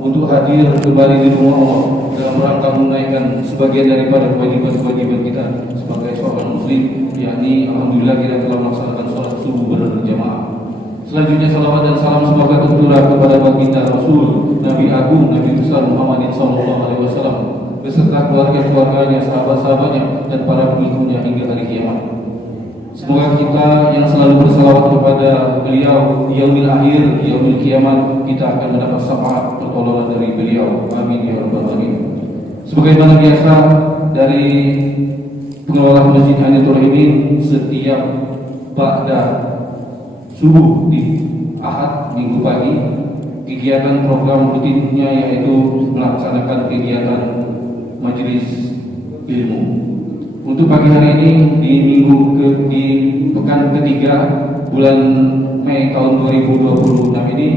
untuk hadir kembali di rumah Allah dalam rangka menunaikan sebagian daripada kewajiban-kewajiban kita sebagai seorang muslim, yakni alhamdulillah kita telah melaksanakan sholat subuh berjamaah. Selanjutnya salawat dan salam semoga tercurah kepada baginda Rasul Nabi Agung Nabi besar Muhammad SAW beserta keluarga-keluarganya, sahabat-sahabatnya dan para pengikutnya hingga hari kiamat. Semoga kita yang selalu bersalawat kepada beliau di yaumil akhir, di yaumil kiamat, kita akan mendapat syafaat pertolongan dari beliau. Amin ya rabbal alamin. Sebagaimana biasa dari pengelola Masjid Hanitul ini, setiap ba'da subuh di Ahad minggu pagi, kegiatan program rutinnya yaitu melaksanakan kegiatan majelis ilmu. Untuk pagi hari ini di pekan ketiga bulan Mei tahun 2026 ini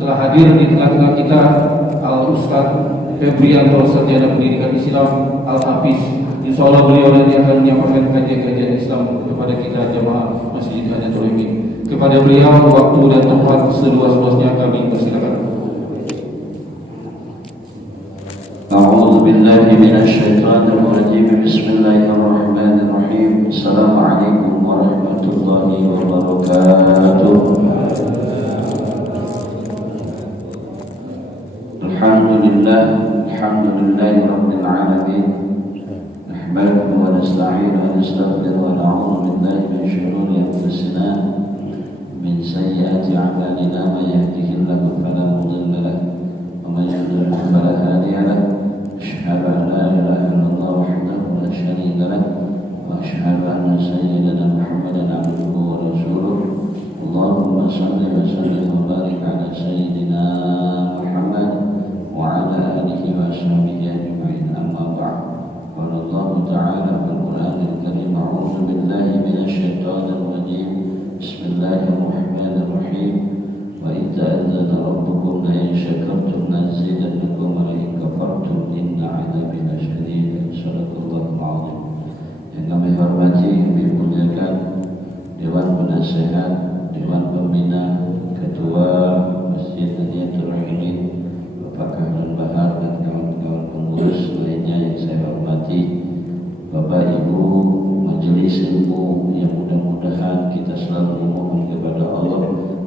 telah hadir di tengah-tengah kita Al-Ustaz Febrianto Sarjana Pendidikan Islam Al-Hafiz. Insyaallah beliau nanti akan menyampaikan kajian-kajian Islam kepada kita jemaah Masjid Hanitul ini. Kepada beliau waktu dan tempat seluas-luasnya kami persilakan. أعوذ بالله من الشيطان الرجيم بسم الله الرحمن الرحيم السلام عليكم ورحمة الله وبركاته الحمد لله رب العالمين نحمده ونستعينه ونستغفره ونعوذ بالله من شرور أنفسنا من سيئات أعمالنا من يهده الله فلا مضل له ومن يضلل فلا هادي له أشهد أن لا إله إلا الله وحده لا شريك له وأشهد أن سيدنا محمدا عبده ورسوله اللهم صل وسلم وبارك على سيدنا محمد وعلى آله وصحبه أجمعين أما بعد قال الله تعالى في القرآن الكريم أعوذ بالله من الشيطان الرجيم بسم الله الرحمن الرحيم وإذ تأذن ربكم لئن شكرتم لأزيدنكم ولئن كفرتم إن عذابي لشديد صدق الله العظيم. Yang kami hormati, dimuliakan Dewan Penasehat, Dewan Pembina, Ketua Masjid Hanitul Rahimin, Bapak Kahrul Bahar dan kawan-kawan pengurus lainnya yang saya hormati, Bapak Ibu Majelis Ilmu yang mudah-mudahan kita selalu memohon kepada Allah,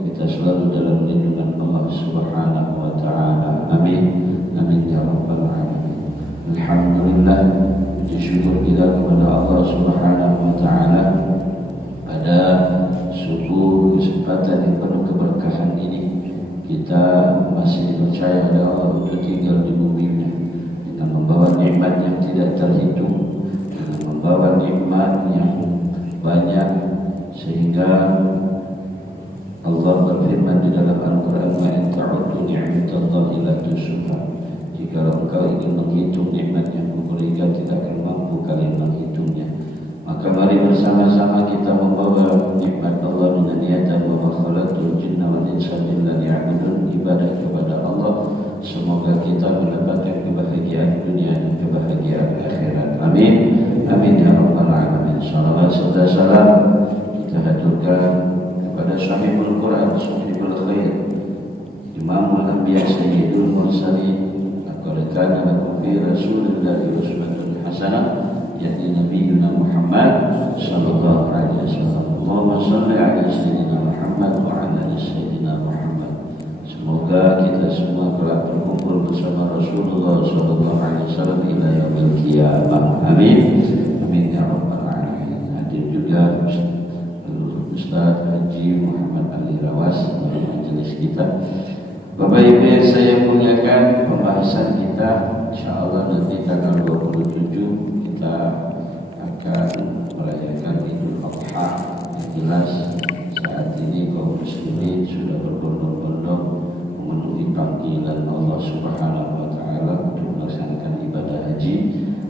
kita selalu dalam lindungan Allah Subhanahu wa taala. Amin. Amin ya rabbal alamin. Alhamdulillah, puji syukur kita kepada Allah Subhanahu wa taala pada subuh kesempatan yang penuh keberkahan ini kita masih dipercaya oleh Allah untuk tinggal di bumi ini dengan membawa nikmat yang tidak terhitung, dengan membawa nikmat yang banyak sehingga Allah berfirman di dalam Al-Quran, "Wa in ta'uddu ni'matallahi la tuhsuha." Jika engkau ingin menghitung nikmat yang kuberikan, tidak akan mampu kalian menghitungnya. Maka mari bersama-sama kita membawa nikmat Allah dengan niatan wa khalaqtul jinna wal insa illa liya'budun, ibadah kepada Allah. Semoga kita mendapatkan kebahagiaan dunia dan kebahagiaan akhirat. Amin. Amin ya rabbal alamin. Salawat serta salam kita haturkan kepada Sahibul Quran, Sahibul Khair, Imamul Anbiya Sayyidul Mursalin, laqad kana lakum fi Rasulillahi uswatun hasanah, yakni Nabiyuna Muhammad sallallahu alaihi wasallam. Allahumma shalli ala sayyidina Muhammad wa ala ali sayyidina Muhammad. Semoga kita semua kelak berkumpul bersama Rasulullah sallallahu alaihi wasallam ila yaumil qiyamah. Amin. Amin ya rabbal alamin. Hadir juga Ustaz Haji Muhammad Ali Rawas dalam majelis kita. Bapak Ibu yang saya muliakan, pembahasan kita insyaallah nanti tanggal 27 kita akan merayakan Idul Adha. Yang jelas saat ini kaum muslimin sudah berbondong-bondong memenuhi panggilan Allah Subhanahu wa taala untuk melaksanakan ibadah haji.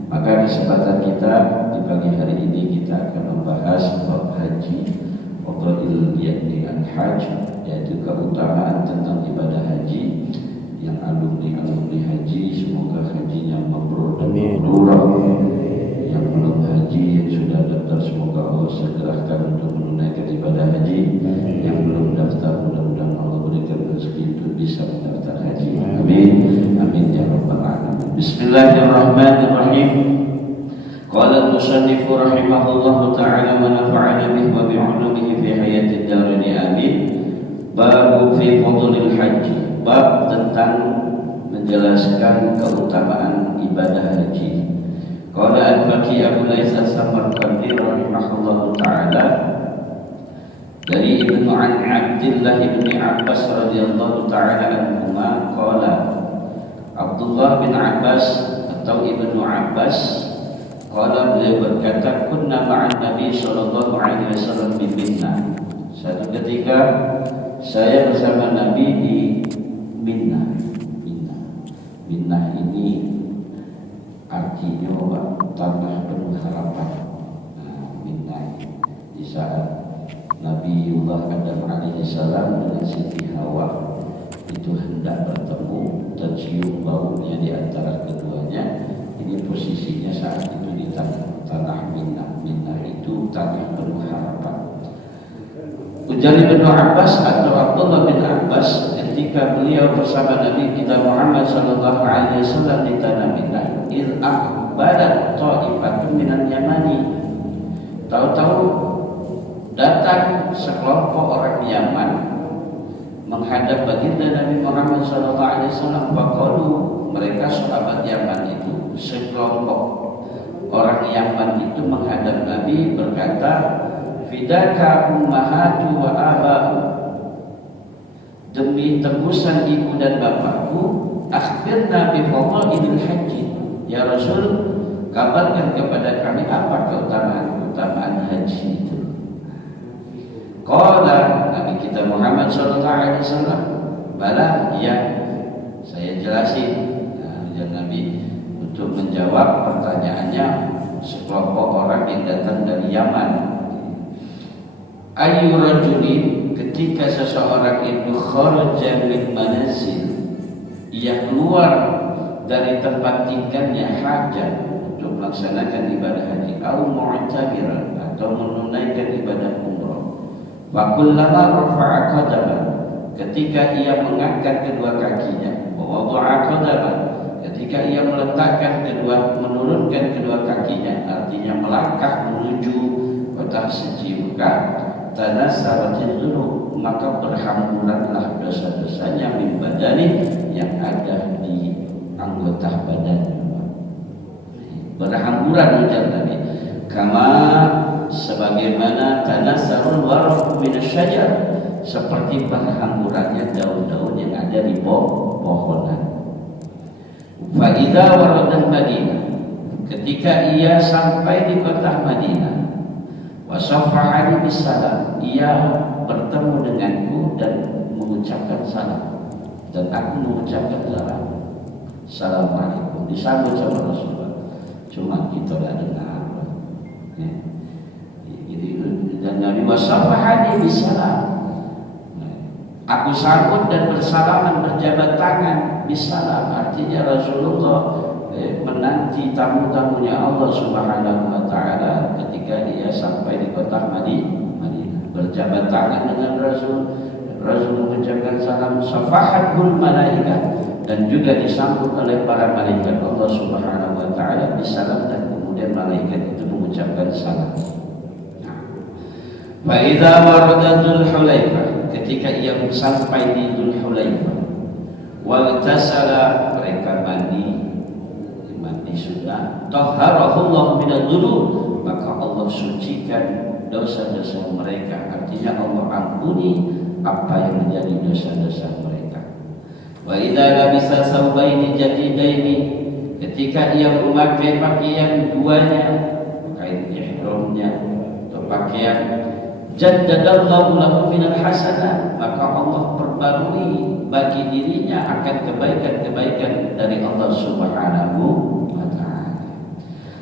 Maka kesempatan kita di pagi hari ini kita akan membahas bab haji, fadail yakni al-hajj, yaitu keutamaan tentang ibadah haji. Yang alumni haji semoga hajinya mabrur dan mabrurah. Yang belum haji, yang sudah daftar semoga Allah segerakan untuk menunaikan ibadah haji. Yang belum daftar mudah-mudahan Allah berikan rezeki untuk bisa mendaftar haji. Amin. muslimin amin ya rabbal alamin. Bismillahirrahmanirrahim. Qala al-musannif rahimahullahu ta'ala wa nafa'ana bihi wa bi'ulumihi fi hayatid darin amin. Bab fi fadlil haji, bab tentang menjelaskan keutamaan ibadah haji. Qala al-Baqi Abu Lais as-Samarqandi rahimahullahu ta'ala dari Ibnu Abdillah ibni Abbas radhiyallahu ta'ala anhuma qala, Abdullah bin Abbas atau Ibnu Abbas qala, beliau berkata, kunna ma'an Nabi sallallahu alaihi wasallam di Mina. Satu ketika saya bersama Nabi di Mina. Mina ini artinya tanah penuh harapan. Mina di saat Nabiullah Adam alaihissalam dengan Siti Hawa itu hendak bertemu, tercium baunya di antara keduanya. Ini posisinya saat itu di tanah Mina. Mina itu tanah penuh harapan. Ujar Ibnu Abbas atau Abdullah bin Abbas ketika beliau bersama Nabi kita Muhammad sallallahu alaihi wasallam di tanah Mina, iz aqbalat ta'ifatun minal Yamani. Tahu-tahu datang sekelompok orang Yaman menghadap baginda Nabi Muhammad SAW. Faqalu, mereka sahabat Yaman itu, sekelompok orang Yaman itu menghadap Nabi berkata, fidaka ummahatu wa aba'u, demi tebusan ibu dan bapakku, akhbirna bi fadlil haji. Ya Rasul, kabarkan kepada kami apa keutamaan haji itu. Qala, Nabi kita Muhammad sallallahu alaihi wasallam, bala, ya, saya jelasin. Nabi untuk menjawab pertanyaannya sekelompok orang yang datang dari Yaman. Ayu rajulin, ketika seseorang itu kharaja min manazil, ia keluar dari tempat tinggalnya hajat untuk melaksanakan ibadah haji, au mu'tamiran, atau menunaikan ibadah umrah. Wa kullama rafa'a qadaman, ketika ia mengangkat kedua kakinya, wa wada'a qadaman, ketika ia menurunkan kedua kakinya, artinya melangkah menuju kota suci Mekah, tanasaratil dzunub, maka berhamburanlah dosa-dosanya min badani, yang ada di anggota badannya. Berhamburan ujar Nabi, kama, sebagaimana tanasarul waraq minasyajar, seperti berhamburannya daun-daun yang ada di pohonan. Fa idza warada Madinah, ketika ia sampai di kota Madinah, wa safahani bisalam, ia bertemu denganku dan mengucapkan salam, dan aku mengucapkan salam. Assalamualaikum, disambut sama Rasulullah. Cuma kita tidak dengar. Dan Nabi wasafahani bisalam, aku sambut dan bersalaman, berjabat tangan bisalam, artinya Rasulullah menanti tamu-tamunya Allah Subhanahu wa taala ketika dia sampai di kota Madinah, berjabat tangan dengan Rasul mengucapkan salam, safahatul malaikah, dan juga disambut oleh para malaikat Allah Subhanahu wa taala bisalam, dan kemudian malaikat itu mengucapkan salam. Fa'idha warada Dzulhulaifah, ketika ia sampai di Dzulhulaifah, waltasala, mereka mandi sunnah, tahharahullah minadz dzunub, maka Allah sucikan dosa-dosa mereka, artinya Allah ampuni apa yang menjadi dosa-dosa mereka. Wa idza labisa saubaini jadidaini, ketika ia memakai pakaian duanya, pakaian ihramnya atau pakaian, jaddadallahu lahu minal hasanat, maka Allah perbarui bagi dirinya akan kebaikan-kebaikan dari Allah Subhanahu wa taala.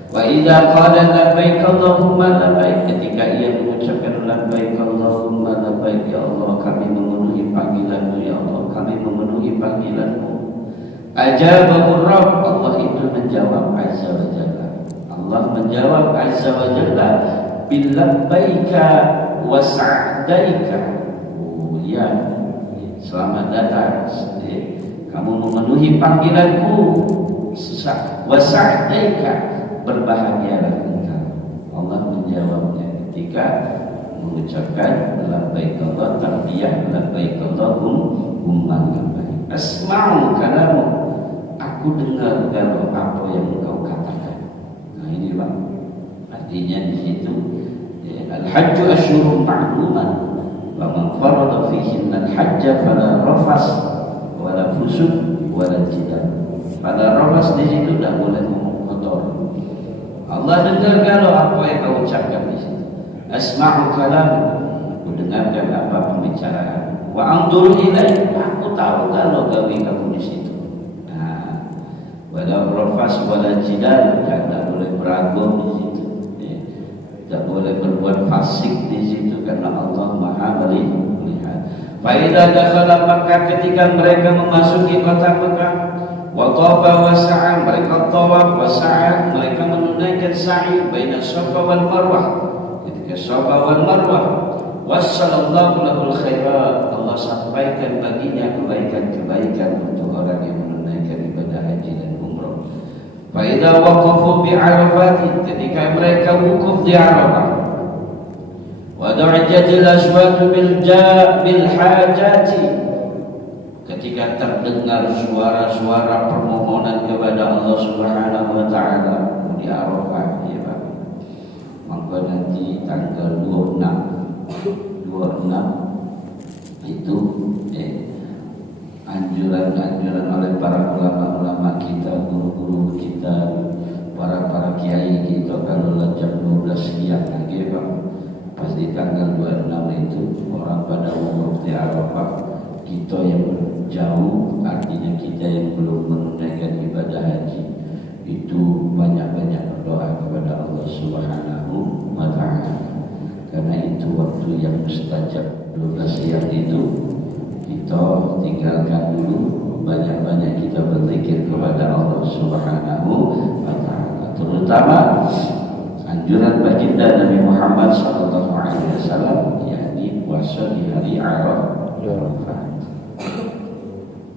Wa idza qala labbaik Allahumma labbaik, ketika ia mengucapkan labbaik Allahumma labbaik, ya Allah kami memenuhi panggilan-Mu, ya Allah kami memenuhi panggilan-Mu. Ajabahu Rabb, Allah itu menjawab azza wa jalla. Allah menjawab azza wa jalla bil labbaika wa sa'daika. Ya, selamat datang kamu memenuhi panggilanku, wasa'daika, berbahagialah engkau. Allah menjawabnya ketika mengucapkan labbaik Allah talbiyah, labbaik Allahumma labbaik. Asma'u kalamu, aku dengar kalau apa yang engkau katakan. Nah ini Pak, artinya di situ al-hajju asyhurun ma'lumat wa man farada fihinna al-hajja fala rafas wala fusuq wala jidal. Pada rafas di situ tidak boleh ngomong kotor. Allah dengar kalau apa yang kau ucapkan di situ. Asma'u kalam, aku dengarkan apa pembicaraan. Wa anzur ilaih, aku tahu kalau gawe kamu di situ. Nah, wala rafas wala jidal, tidak boleh berantem di situ. Tidak boleh berbuat fasik di situ karena Allah Maha melihat. Fa idza dakhala Makkah, ketika mereka memasuki kota Makkah, wa tafa wa sa'a, mereka tawaf wa sa'a, mereka menunaikan sa'i baina Safa wal Marwah. Ketika Safa wal Marwah, wassallallahu lahul khairat, Allah sampaikan baginya kebaikan-kebaikan untuk orang yang menunaikan ibadah haji dan umrah. Fa idza waqafu bi Arafat, ketika mereka wukuf di Arafah, wa da'ajatil aswatu bil hajati, ketika terdengar suara-suara permohonan kepada Allah Subhanahu wa taala di Arafah, ya Pak. Maka nanti tanggal 26 itu anjuran oleh para ulama-ulama kita, guru-guru kita, para kiai kita, kalau jam 12 siang lagi Pak, pasti tanggal 26 itu orang pada wukuf di Arafah. Kita yang jauh, artinya kita yang belum menunaikan ibadah haji, itu banyak-banyak berdoa kepada Allah Subhanahu wa ta'ala. Karena itu waktu yang mustajab 12 siang itu kita tinggalkan dulu, banyak-banyak kita berzikir kepada Allah Subhanahu wa ta'ala. Terutama anjuran baginda Nabi Muhammad SAW, yakni puasa di hari Arafah.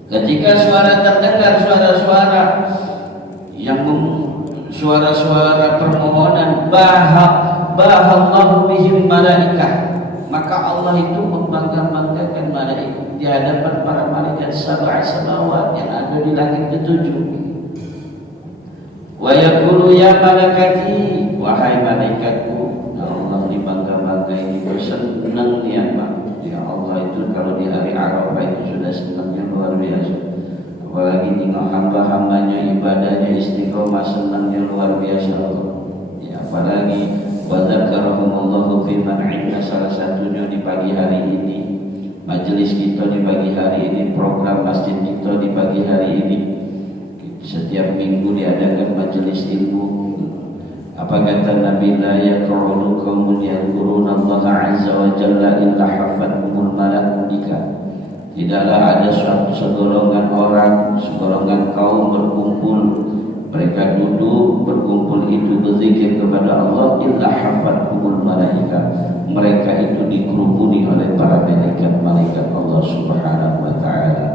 Ketika terdengar suara-suara yang suara-suara permohonan, bahallahu bihim malaikah, maka Allah itu membangga-banggakan malaikat di hadapan para malaikat sab'a samawat yang ada di langit ketujuh. Wa yaqulu ya malaikati, wahai malaikatku. Nah, Allah dibangga-banggai, ini bersenang ya Pak. Ya Allah itu kalau di hari Arafah itu sudah senangnya luar biasa. Apalagi tengok hamba-hambanya ibadahnya istiqomah, senangnya luar biasa Allah. Ya, apalagi wa dzakarahumullahu fi man 'inda, salah satunya di pagi hari ini, majelis kita di pagi hari ini, program masjid kita di pagi hari ini. Setiap minggu diadakan majelis ilmu. Apa kata Nabi, la yaq'udu qaumun yadhkuruna Allah 'azza wa jalla illa hafathumul malaika. Tidaklah ada suatu segolongan orang, segolongan kaum berkumpul, mereka duduk berkumpul itu berzikir kepada Allah, illa hafathumul malaika, mereka itu dikerumuni oleh para malaikat Allah Subhanahu wa ta'ala.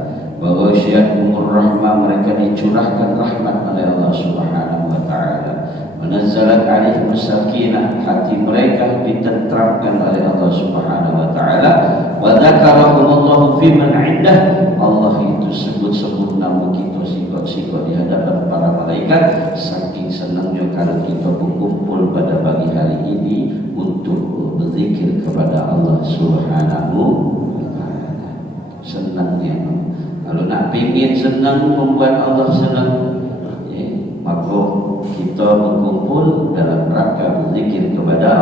Wa ghasyiyatuhumur rahmah, mereka dicurahkan rahmat oleh Allah Subhanahu wa ta'ala. Menazzalat alaihim sakinah, hati mereka ditenteramkan oleh Allah Subhanahu wa ta'ala. Wa dzakarahumullahu fi man 'indah, Allah itu sebut-sebut nama kita sikot-sikot di hadapan para malaikat, saking senangnya kalau kita berkumpul pada pagi hari ini untuk berzikir kepada Allah Subhanahu wa ta'ala. Senangnya, kalau nak pingin senang, membuat Allah senang, maka kita berkumpul dalam rangka berzikir kepada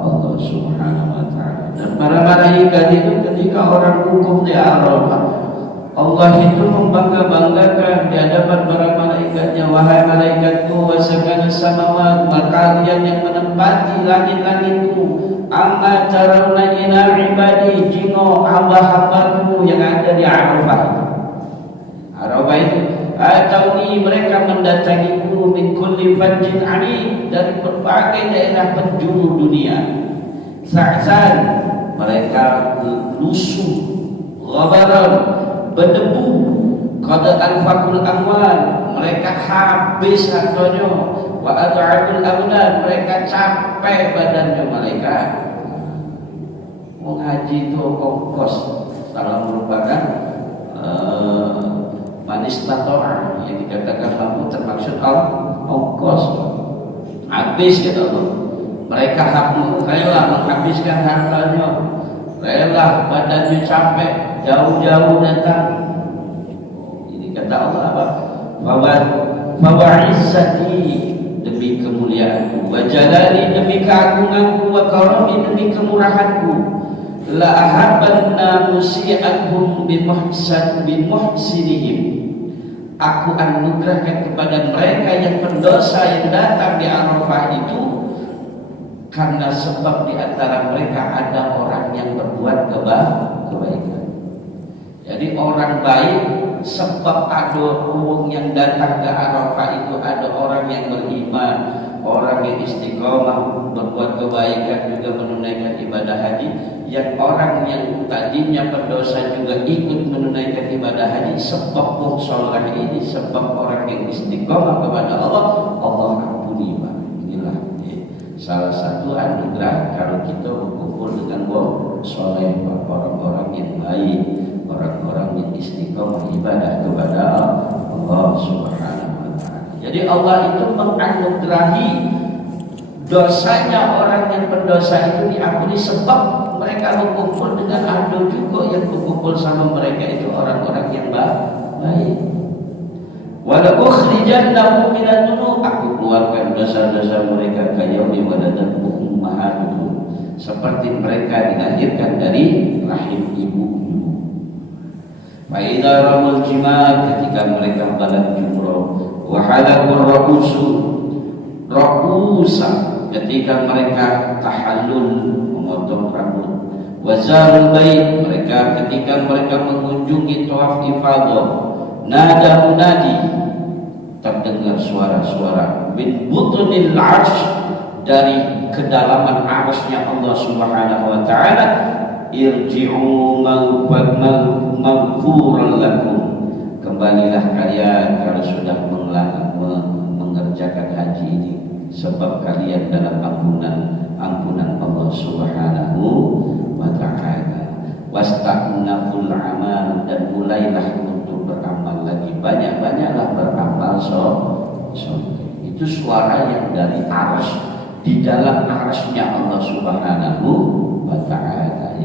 Allah Subhanahu wa ta'ala. Dan para malaikat itu ketika orang wukuf di Arafah, Allah itu membangga-banggakan di hadapan para malaikatnya, wahai malaikatku, wasakana samawat, kalian yang menempati langit-langitku, amma tarawna ila ibadi, jingo hamba-hambaku yang ada di Arafah. Arafah itu atauni, mereka mendatangiku, min kulli fajjin amin, dari berbagai daerah penjuru dunia. Sa'san, mereka lusuh, ghabaran, berdebu, qad anfaqul amwal, mereka habis hartanya, wa at'amul aulad, mereka capek badannya malaikat. Mengaji itu ongkos, dalam merupakan manis tatoan yang dikatakan mampu termaksud ongkos. Habis kata Allah. Mereka rela menghabiskan hartanya, rela badannya capek, jauh-jauh datang. Ini kata Allah apa? Fawa'izzati, demi kemuliaanku, wa jalali, demi keagunganku, wa karami, demi kemurahanku, la ahabbanna musi'anhum bimuhsinihim, aku anugerahkan kepada mereka yang pendosa yang datang di Arafah itu, karena sebab di antara mereka ada orang yang berbuat kebaikan. Jadi orang baik, sebab ada orang yang datang ke Arafah itu ada orang yang beriman, orang yang istiqomah, berbuat kebaikan, juga menunaikan ibadah haji. Yang orang yang tadinya pendosa juga ikut menunaikan ibadah haji, sebab sholat ini, sebab orang yang istiqomah kepada Allah, Allah ampuni. Inilah salah satu anugerah kalau kita berkumpul dengan soleh, orang-orang yang baik, orang-orang yang istiqomah ibadah kepada Allah Subhanahu wa Ta'ala. Jadi Allah itu menganugerahi dosanya orang yang pendosa itu diampuni, sebab mereka berkumpul dengan ada juga yang berkumpul sama mereka itu orang-orang yang baik. Wala ukhrijannahum minan dunub, aku keluarkan dosa-dosa mereka kayaumi waladat ummahatuhum, seperti mereka dilahirkan dari rahim ibunya. Fa idza ramul jimal, ketika mereka balas jumrah, wa halaqur raqusa, ketika mereka tahallul memotong rambut, wa zarul bait, mereka ketika mereka mengunjungi tawaf ifadah, nada munadi, terdengar suara-suara min butunil arsh, dari kedalaman arshnya Allah Subhanahu wa Ta'ala, irji'u maghfuran lakum, kembalilah kalian kalau sudah mengerjakan haji ini, sebab kalian dalam ampunan Allah Subhanahu wa Ta'ala. Wasta'naful amal, dan mulailah untuk beramal lagi, banyak-banyaklah beramal itu suara yang dari arsy, di dalam arsy-nya Allah Subhanahu wa Ta'ala.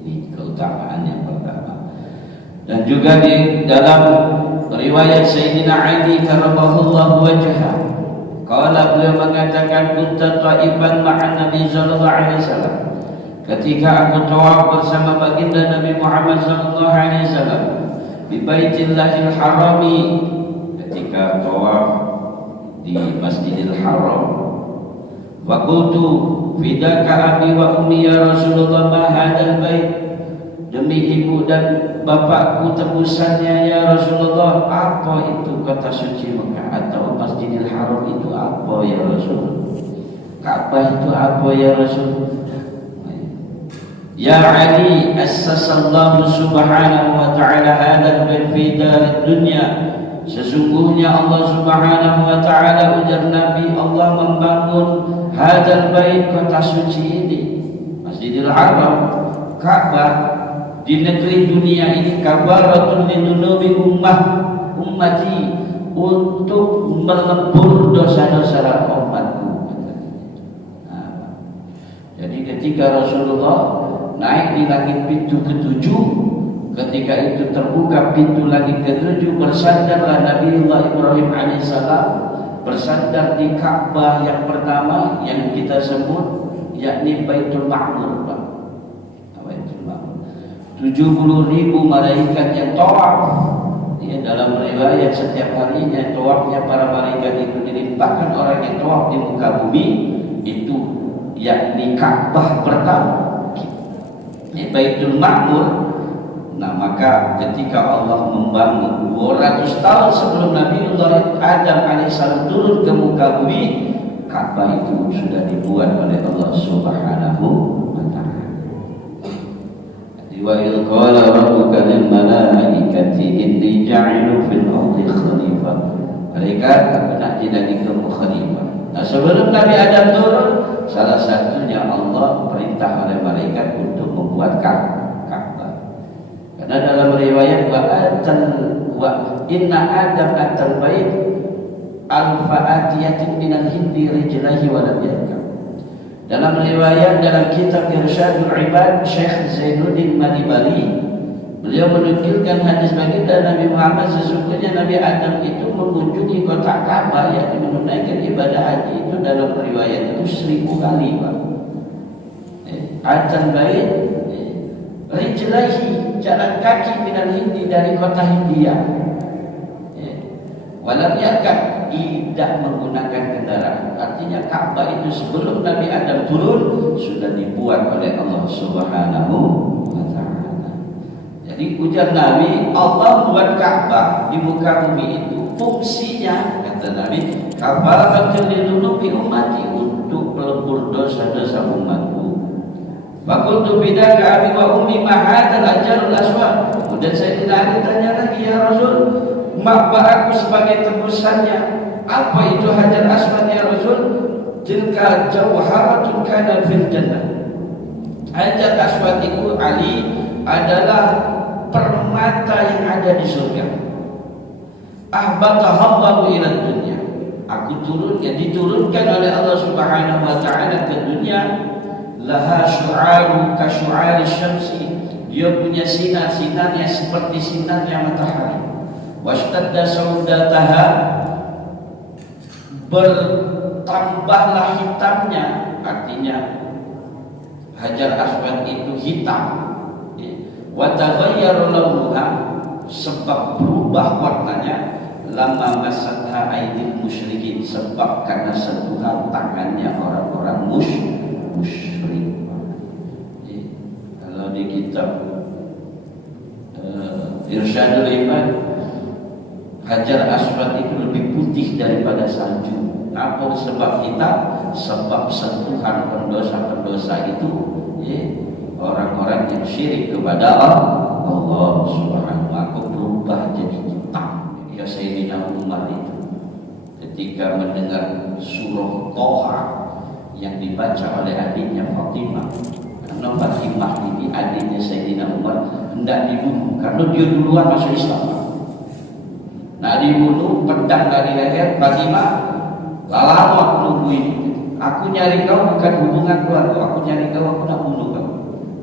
Ini keutamaan yang pertama. Dan juga di dalam riwayat Sayyidina Ali karramallahu wajhah, qala, beliau mengatakan, kunta ta'iban ma'an Nabi sallallahu alaihi wasallam, ketika aku tawaf bersama baginda Nabi Muhammad sallallahu alaihi wasallam di Baitillahil Harami, ketika tawaf di Masjidil Haram, wa qultu fidaka abi wa ummi ya Rasulullah ma hadzal bait, demi ibu dan bapakku tebusannya ya Rasulullah, apa itu kota suci Mekah atau Masjidil Haram itu apa ya Rasul? Ka'bah itu apa ya Rasul? Ya Ali, assasallahu subhanahu wa ta'ala hadal bait fi darid dunya, sesungguhnya Allah Subhanahu wa Ta'ala, ujar Nabi, Allah membangun hadal bait, kota suci ini, Masjidil Haram, Ka'bah, di negeri dunia ini, kabaratun lidunubi ummati, untuk melebur dosa-dosa umatku. Jadi ketika Rasulullah naik di langit pintu ketujuh, ketika itu terbuka pintu langit ketujuh, bersandarlah Nabiullah Ibrahim alaihissalam, bersandar di Ka'bah yang pertama yang kita sebut, yakni Baitul Ma'mur. Baitul Ma'mur, 70.000 malaikat yang tawaf. Ya, dalam riwayat setiap harinya tawafnya para malaikat itu dilimpahkan orang yang tawaf di muka bumi itu, yakni Ka'bah pertama, ini Baitul Ma'mur. Nah, maka ketika Allah membangun 200 tahun sebelum Nabiullah Adam alaihissalam turun ke muka bumi, Ka'bah itu sudah dibuat oleh Allah Subhanahu wa Ta'ala. Jadi Wa idh qala rabbuka lil malaikati inni ja'ilun fil ardi khalifah. Malaikat, aku nak jadikan kamu khalifah. Nah, sebelum Nabi Adam turun, salah satunya Allah perintah oleh malaikat untuk membuat Ka'bah. Karena dalam riwayat wa inna Adam atal bait al-fa'atiyatin minal hindi rijlahi wa lam yarkab. Dalam riwayat dalam kitab Irsyadul Ibad Syekh Zainuddin Malibari, beliau menukilkan hadis baginda Nabi Muhammad, sesungguhnya Nabi Adam itu mengunjungi kota Ka'bah yang menunaikan ibadah haji itu dalam riwayat itu 1000 kali, Pak. Atal bait rijlahi, jalan kaki minal hindi, dari kota Hindia. Walam yarkab, tidak menggunakan kendaraan. Artinya Ka'bah itu sebelum Nabi Adam turun sudah dibuat oleh Allah Subhanahu wa ta'ala. Jadi ujar Nabi, Allah buat Ka'bah di muka bumi itu fungsinya, kata Nabi, kafaratul lidunubi ummati, untuk pelebur dosa-dosa umatku. Fakultu bidaka abi wa ummi ma hadzal ajarul aswad. Kemudian saya tidak tanya lagi, ya Rasul, makbah aku sebagai tebusannya, apa itu hajar aswad ya Rasul? Tilka jawharatun kana fil jannah. Hajar aswad itu Ali adalah permata yang ada di surga. Ahbatahallahu ila dunya. Diturunkan oleh Allah Subhanahu wa ta'ala ke dunia. Laha syu'aru ka syu'ari syamsi. Dia punya sinar-sinarnya seperti sinarnya matahari. Washtadda saudataha, bertambahlah hitamnya, artinya hajar aswad itu hitam. Wa taghayyara launuha, sebab berubah warnanya, lama masatha aidil musyrikin, sebab karena sentuhan tangannya orang-orang musyrik. Kalau di kitab Irsyadul Ibad, hajar aswad itu lebih putih daripada salju. Apa sebab hitam? Sebab sentuhan pendosa-pendosa itu, orang-orang yang syirik kepada Allah Subhanahu wa ta'ala berubah jadi hitam. Ya, Sayyidina Umar itu ketika mendengar surah Toha yang dibaca oleh adiknya Fatimah, karena Fatimah ini adiknya Sayyidina Umar, hendak dibunuh karena dia duluan masuk Islam. Nah, dibunuh, pedang dari leher Fatimah, lama aku nunggu ini. Aku nyari kau bukan hubungan keluarga, aku nyari kau, aku nak bunuh kau.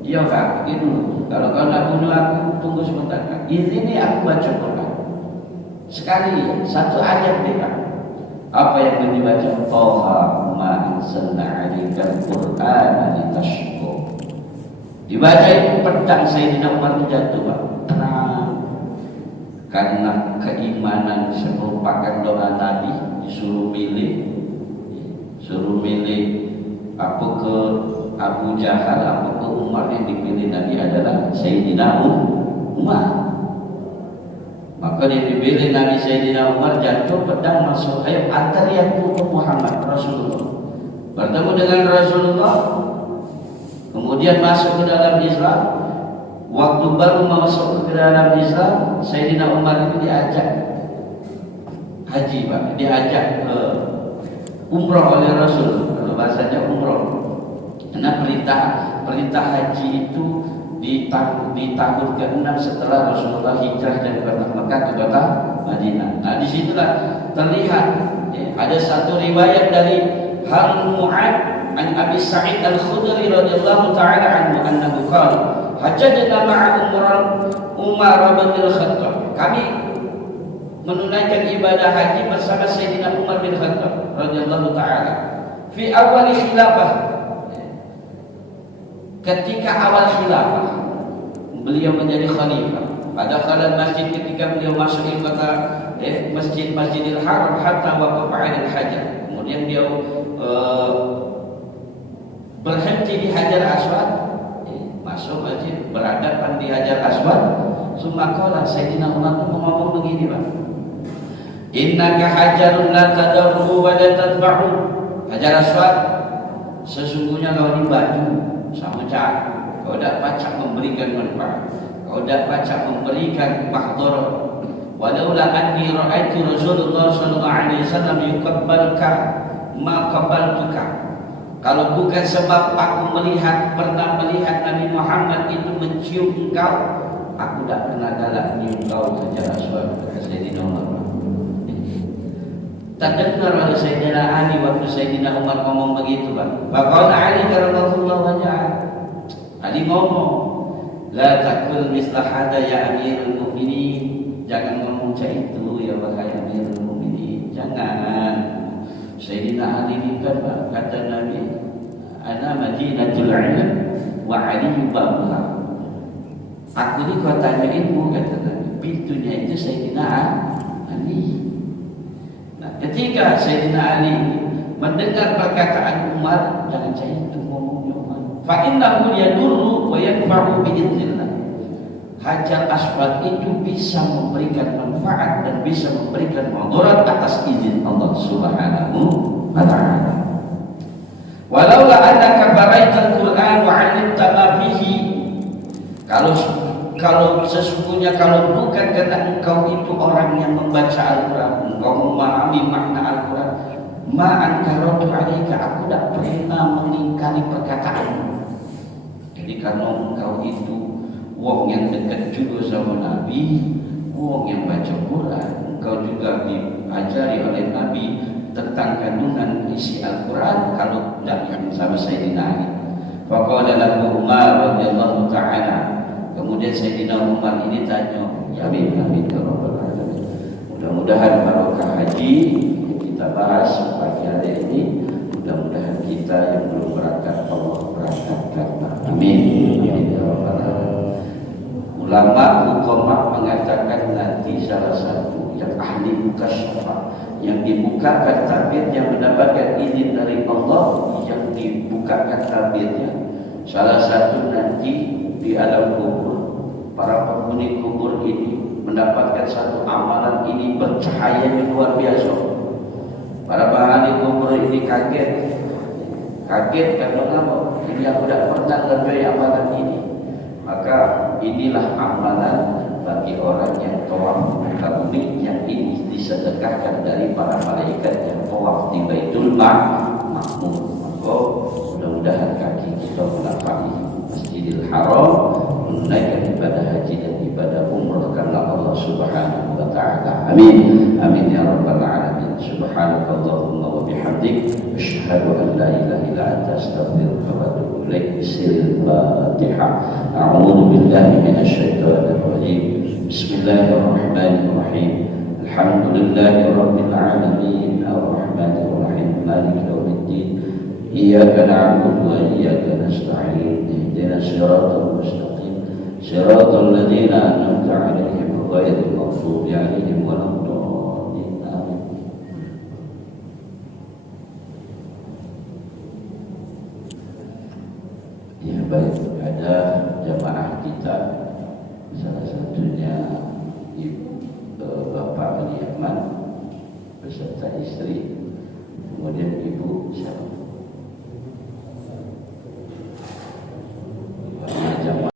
Iya Kak, begini dulu. Kalau kau nak bunuh aku, tunggu sebentar Kak. Ini aku baca Quran sekali, satu ayat deh Kak. Apa yang dibaca? Toha ma anzalna 'alaikal Qur'ana litashqa. Dibaca itu pedang Sayyidina Umar itu jatuh, Pak. Tenang. Karena keimanan merupakan doa Nabi, disuruh milih apa ke Abu Jahal, apa ke Umar, yang dipilih Nabi adalah Sayyidina Umar. Maka dia dipilih Nabi Sayyidina Umar, jatuh pedang masuk. Ayo antar ya ke Muhammad Rasulullah. Bertemu dengan Rasulullah, kemudian masuk ke dalam Islam. Waktu baru masuk ke dalam Islam, Sayyidina Umar itu diajak haji, Pak. Diajak umroh oleh Rasul. Kalau bahasanya umroh. Karena perintah haji itu di tahun ke-6 setelah Rasulullah hijrah dari kota Mekah ke kota Madinah. Nah, disitulah terlihat ada satu riwayat dari Harun Mu'ad an Abi Sa'id Al-Khudri radhiyallahu ta'ala anhu annahu qala hajjajna ma'a Umar bin Al-Khattab. Kami menunaikan ibadah haji bersama Sayyidina Umar bin Khattab radhiyallahu ta'ala fi awal khilafah. Ketika awal khilafah, beliau menjadi khalifah. Pada kala masjid, ketika beliau masuk ke kota Masjidil Haram, hatta waqafa 'ala al-hajar. Kemudian beliau berhenti di Hajar Aswad, masuk masjid, berhadapan di Hajar Aswad. Summa qala, Sayyidina Umar itu ngomong begini, Pak. Innaka hajarun la tadurru wa la tadfa'u. Hajar Aswad, sesungguhnya kau ini batu sama cak, kau tidak pacak memberikan manfaat, kau tidak pacak memberikan mahdarat. Walaula anni ra'aitu Rasulullah sallallahu alaihi wasallam yuqabbalka ma qabbaltuka. Kalau bukan sebab aku pernah melihat Nabi Muhammad itu mencium engkau, aku tidak pernah galak nyium engkau secara suara. Sayyidina Umar tak dengar oleh Sayyidina Ali waktu Sayyidina Umar ngomong begitu, Pak. Faqala Ali radhiyallahu anhu, Ali ngomong, la takul misla hada ya Amirul Mukminin. Jangan ngomong macam itu ya wahai Amirul Mukminin. Jangan. Sayyidina Ali nikah, Pak. Kata Nabi, ana madinatul ilm wa Ali babuha. Aku ni kotanya ilmu, kata Nabi. Pintunya itu Sayyidina Ali. Nah, ketika Sayyidina Ali mendengar perkataan Umar, jangan saya itu ngomongnya Umar. Fa innahu yadurru wa yanfa'u bi'idznillah. Hajar aswad itu bisa memberikan manfaat dan bisa memberikan mudarat atas izin Allah Subhanahu wa ta'ala. Walaula annaka baraital Qur'an wa 'alimta ma fihi. Kalau sesungguhnya kalau bukan karena engkau itu orang yang membaca Al-Quran, engkau memahami makna Al-Quran, ma'an karatu alaika, aku tidak pernah mengingkari perkataan. Jadi karena engkau itu wong yang dekat juga sama Nabi, wong yang baca Quran, engkau juga diajari oleh Nabi tentang kandungan isi Al-Quran, kalau tidak yang sama Sayyidina Ali. Faqala lahu Umar radhiyallahu ta'ala. Kemudian Sayyidina Umar ini tanya, ya amin ya rabbal alamin. Mudah-mudahan barokah haji kita bahas pagi hari ini. Mudah-mudahan kita yang belum berangkat Allah berangkatkan. Amin. Amin ya rabbal alamin. Ulama hukumah mengatakan nanti salah satu yang ahli mukasyafah yang dibukakan tabirnya mendapatkan izin dari Allah, yang dibukakan tabirnya salah satu nanti di alam kubur. Para penghuni kubur ini mendapatkan satu amalan ini bercahaya yang luar biasa. Para penghuni kubur ini kaget karena apa? Ini aku tidak pernah ngerjain amalan ini. Maka inilah amalan bagi orang yang tawaf muka bumi, yang ini disedekahkan dari para malaikat yang tawaf di Baitul Ma'mur. Maka mudah-mudahan kaki kita menapaki Masjidil Haram, menunaikan ibadah haji dan ibadah umrah karena Allah Subhanahu wa ta'ala. Amin. Amin ya rabbal alamin. Subhanakallahumma wa bihamdik, asyhadu an la ilaha illa anta, astaghfiruka wa atubu ilaik. Bismillahil Fatihah. A'udzu billahi minasy syaithanir rajim. Bismillahirrahmanirrahim. Alhamdulillahi rabbil alamin, arrahmanir rahim, maliki yaumiddin. Iyyaka na'budu wa iyyaka nasta'in. Ihdinas siratal mustaqim, siratal ladzina an'amta 'alaihim ghairil maghdubi 'alaihim waladdallin. Amin. Ya baik, ada jamaah kita, salah satunya Bapak Ali Ahmad beserta istri, kemudian Ibu siapa?